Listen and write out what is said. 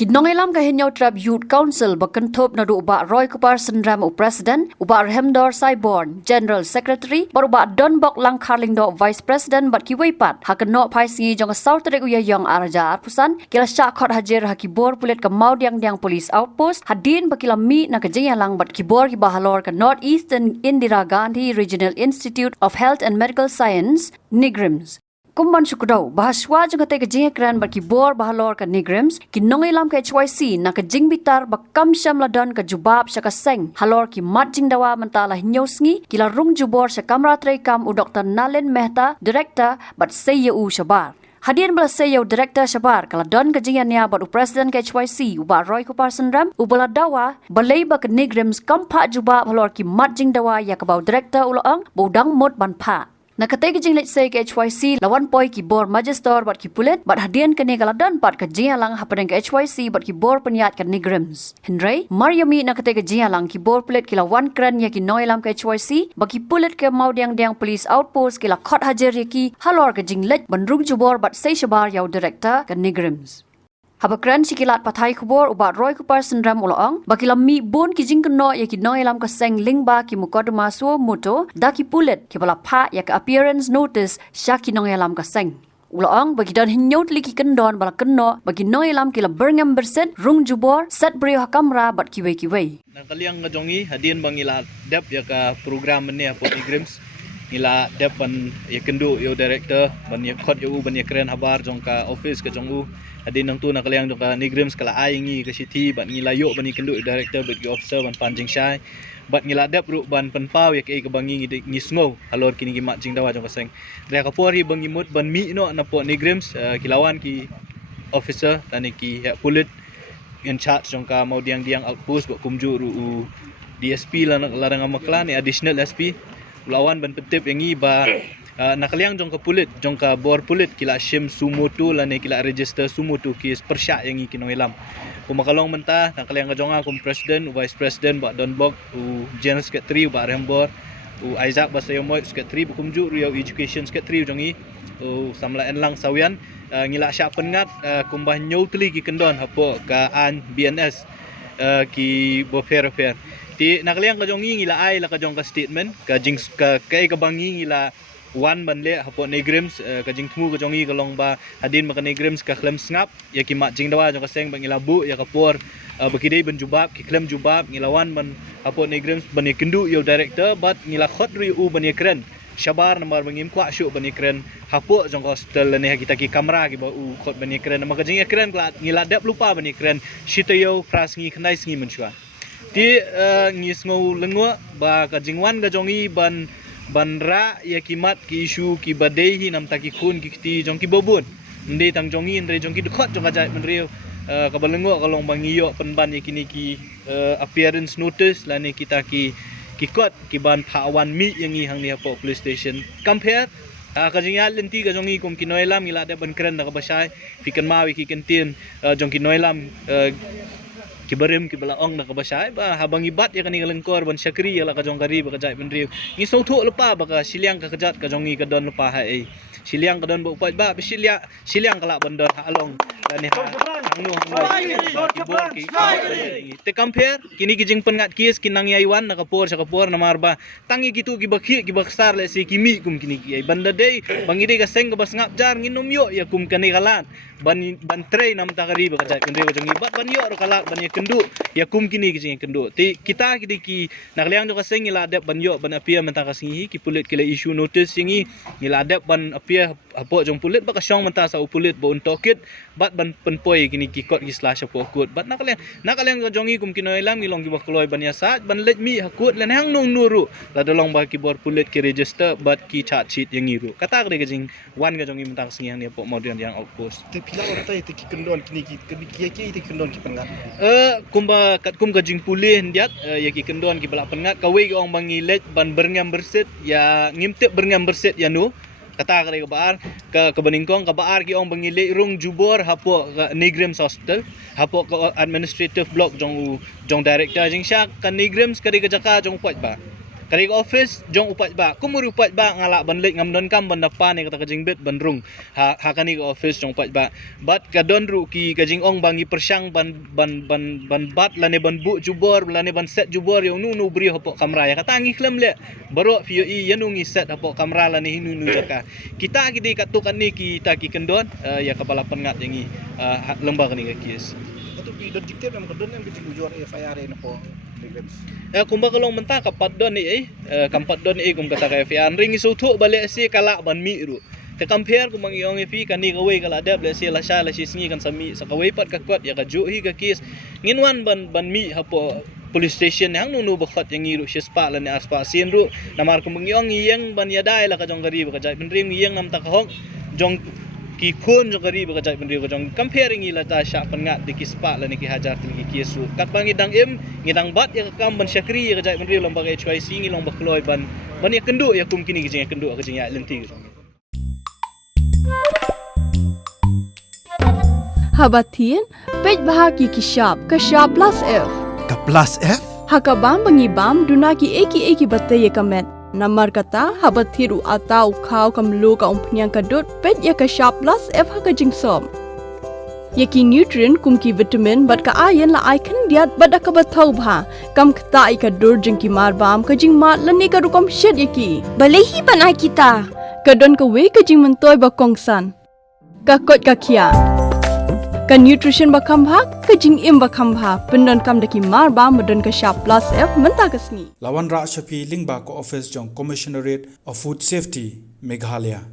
Kinongilam kahinyaw Trab Youth Council bakantop na uba Roy Kupar Sendram President, uba Rahemdor Saiborn, General Secretary, baruba Don Bok Lang Carlingdo Vice President bat kiwaipat, hakan no paisi jong South Rek uyayong araja arpusan, kila syakot hajar hakibor pulit ke Maudiang Police Outpost, hadin bakila mi na kajayalang bat kibor kibahalor ke North Eastern Indira Gandhi Regional Institute of Health and Medical Science, NIGRIMS. Kumban syukudau, bahaswa juga tega jing kran baki bor bahalor ka Nigrims, ki nongilam ka HYC na ka jing bitar bakam syam ladon ka jubab syaka seng, halor ki mat jing dawa mentala hinyosngi, ki larung jubor sa kamra traikam u Dr. Nalin Mehta, Director, bat sayu Shabar. Hadian bala sayu Director Shabar, kala don ka jingannya bat u President ka HYC, u ba Roy Kupar Sendram, u bala dawa, balay ba ka Nigrims kampak jubab halor ki mat jing dawa ya ka bau Director uloang, budang mot ban pa. Nakatay ka jing let's say ka HYC lawan poi ki bor magister bat ki pulit bat hadian kani kaladan pat ka jingalang hapadang ka HYC bat ki bor peniat ka Nigrims. Henry Mariami nakatay ka jingalang ki bor pulit ki lawan kran ya ki noilam ka HYC baki pulit ka Maudiang Police Outpost ki la khot hajar ya ki halor ka jing let bandrung jubor bat say shabar yaw director ka Nigrims. Habakran sikilat pathai kubor ubat Roy Kupar Sendram uloang bakila mi bon ki jing keno ya ki noilam ka seng lingba ki mukodma suo moto da ki pulet ki bala pha ya ka appearance notice syaki noilam ka seng uloang bagi dan hinyot liki kendon bala keno bagi noilam ki la berngam berset rung jubor set brio kamera bat kiwei nang kaliang ngajongi hadin bangila dep ya ka program ni apa Nigrims ila dep ban ya kendu yo director ban ya khot yo ban ya kren habar jong ka office ka jong u adin nang tu nak kaliang jong ka Nigrims kala ai ngi ka city ban ngila yo ban kendu director bat officer ban panjing syai bat ngila dep ru ban penpau ya ke bangi ngi sngo halor kini gi mat jing dawa jong ka seng dia ka por hi bangi mut ban mi no na po Nigrims kilawan ki officer tani ki ya pulit in charge jong ka Maudiang outpost bat kumju ru DSP larang amakla ni additional SP lawan ban petip yang iba nakaliang jong ka pulit jong ka bor pulit kila shim sumotu lane kila register sumotu ki persyak yang kinoilam kumakalong menta nakaliang ka jonga kum president vice president ba Don Bok u general secretary ba Rembor u Isaac Basayomoy secretary kumju riau education secretary jongi u samla enlang sawian ngila syak pengat kumbah nyotli ki kendon hapo ka an BNS ki bofer ti nakaliang ka jongi ngila ai la ka jong ka statement ka jing ka bangi ngila wan banle hapo Nigrims ka jing thmu ka jongi ka long ba hadin ma ka Nigrims ka klem snap ya ki ma jing dawa jong ka seng bang ngila bu ya ka por bakidai ban jubab ki klem jubab ngilawan ban hapo Nigrims ban ya kendu yo director but ngila khot ri u ban ya kren Shabar namar bangim kwa syu ban ya kren hapo jong ka hospital ne kita ki kamera ki ba u khot ban ya kren ma ka jing ya kren ngila dep lupa ban ya kren shitayo pras ngi khnai sngi menchua ti ngisngo lengwa ba ka jingwan ga jongi banra ya kimat ki isu ki badai hi nam taki kun ki ti jong ki bobun ndi tang jongi ndre jong ki dekhot jong ka jai menrio ka balengwa kalong bangiyo penban ya kini ki appearance notice lane kita ki kot ki ban phawan mi yang hi hang ni hapo police station compare ka jingal lenti ka jongi kum ki noilam ila de ban kren ka basai pikan mawi ki kentin jong ki noilam ki barem ki bala ong na kabasay ba habang ibat ya kani lengkor ban syakri ya la ka jong kari ba ka jai benriu ni so thu lepa ba ka siliang ka kajat ka jongi ka don lepa hai siliang ka don ba upat ba siliang kala ban don along ni hangnu te compare kini ki jing pengat kies kinang yaiwan na kapor sa kapor na marba tangi gitu ki bakhi ki baksar le si kimi kum kini ki banda dei bangide ka seng ka bas ngap jar nginom yo ya kum kani kalat ban tray nam takari ba ka jai benriu ka jongi bat ban yo ro kalat ban kendu ya kum kini ki kendu ti kita ki nakliang jo kaseng ila adep ban yo ban apia mentang kasingi ki pulit kila issue notice singi ila adep ban apia apo jong pulit ba ka syong menta sa pulit ba untokit bat ban penpoi kini ki kot ki slash apo kot bat nakaliang jongi kum kinoilam ngilong ki ba kloy ban ya sa ban let mi hakut len hang nong nuru la dolong ba ki bor pulit ki register bat ki chat sheet yang ngiru kata ka jing wan ga jongi mentang kasingi ni apo Maudiang outpost te pila ortai te ki kendon kini ki te kendon ki pengat kumba kat kum ka jing pulih ndiat ya ki kendon ki balak pengat kawai ki ong bangilet ban berngam berset ya ngimtip berngam berset ya nu kata ka baar ka baningkong ka baar ki ong bangilet rung jubor hapo ka Nigrims hospital hapo ka administrative block jong director jing syak ka Nigrims ka jaka jong pot ba Kari ka office jong upat ba. Kumuri upat ba ngala banlik ngamdon kam ban dapan ni kata kajing bet bandrung. Ha kani ka office jong upat ba. Bat kadon ru ki kajing ong bangi persyang ban bat lane ban bu jubor lane ban set jubor yo nu bri hopok kamera ya kata ngi klem le. Baro pio i yanu ngi set hopok kamera lane hinu nu jaka. Kita gidi katukan ni kita ki kendon ya kepala pengat yang i lembaga ni ka kies. Itu pidon diktir nam kedon yang bitin ujuan FIR na po Pilgrims. Kumba kalong mentah kapat don ni kampat don ni kum kata ka FIR ring isu tu balik si kala ban mi ru. Te compare kum mang iong fi kan ni kawai kala dab le si la sha la si sngi kan sami sa kawai pat ka kwat ya ka ju hi ka kies. Nginwan ban mi hapo police station hang nu bakhat yang iru spa la ni aspa sin ru namar kum ngiong yang ban ya dai la ka jong gari ka jai ben ring yang nam ta ka hok jong ki khun jong gari ba jai bendri ko jong comparing ila ta sha pengat di kispa la ni ki hajar ti ki su kat bangi dang ngidang bat ya kam ban syakri ya jai bendri lom bagai HYC ngi long bakloi ban ya kendu ya kum kini ki kendu ka jing ya lenti Habatin pej bahagi kishap plus F Ka plus F? hakabam bangi bam dunaki eki batte ye kamet Namar kata habat thiru atau kau kamlu ka umpnyang kadut pet ya ka sharp plus F ha ka jingsom. Yaki nutrient kum ki vitamin bat ka iron la icon diat bat ka bathau bha kam kta I ka dur jing ki mar bam ka jing mat lani ka rukom shed yaki. Balehi panai kita. Ka don ka we ka jing mentoy ba kongsan. Ka kot ka kia. Ka nutrition ba khambha ka jing im ba khambha pendon kam daki mar bam madon ka sharp plus F menta ka sngi. Lawan Ra Shafi Lingba ko office jong Commissionerate of Food Safety Meghalaya.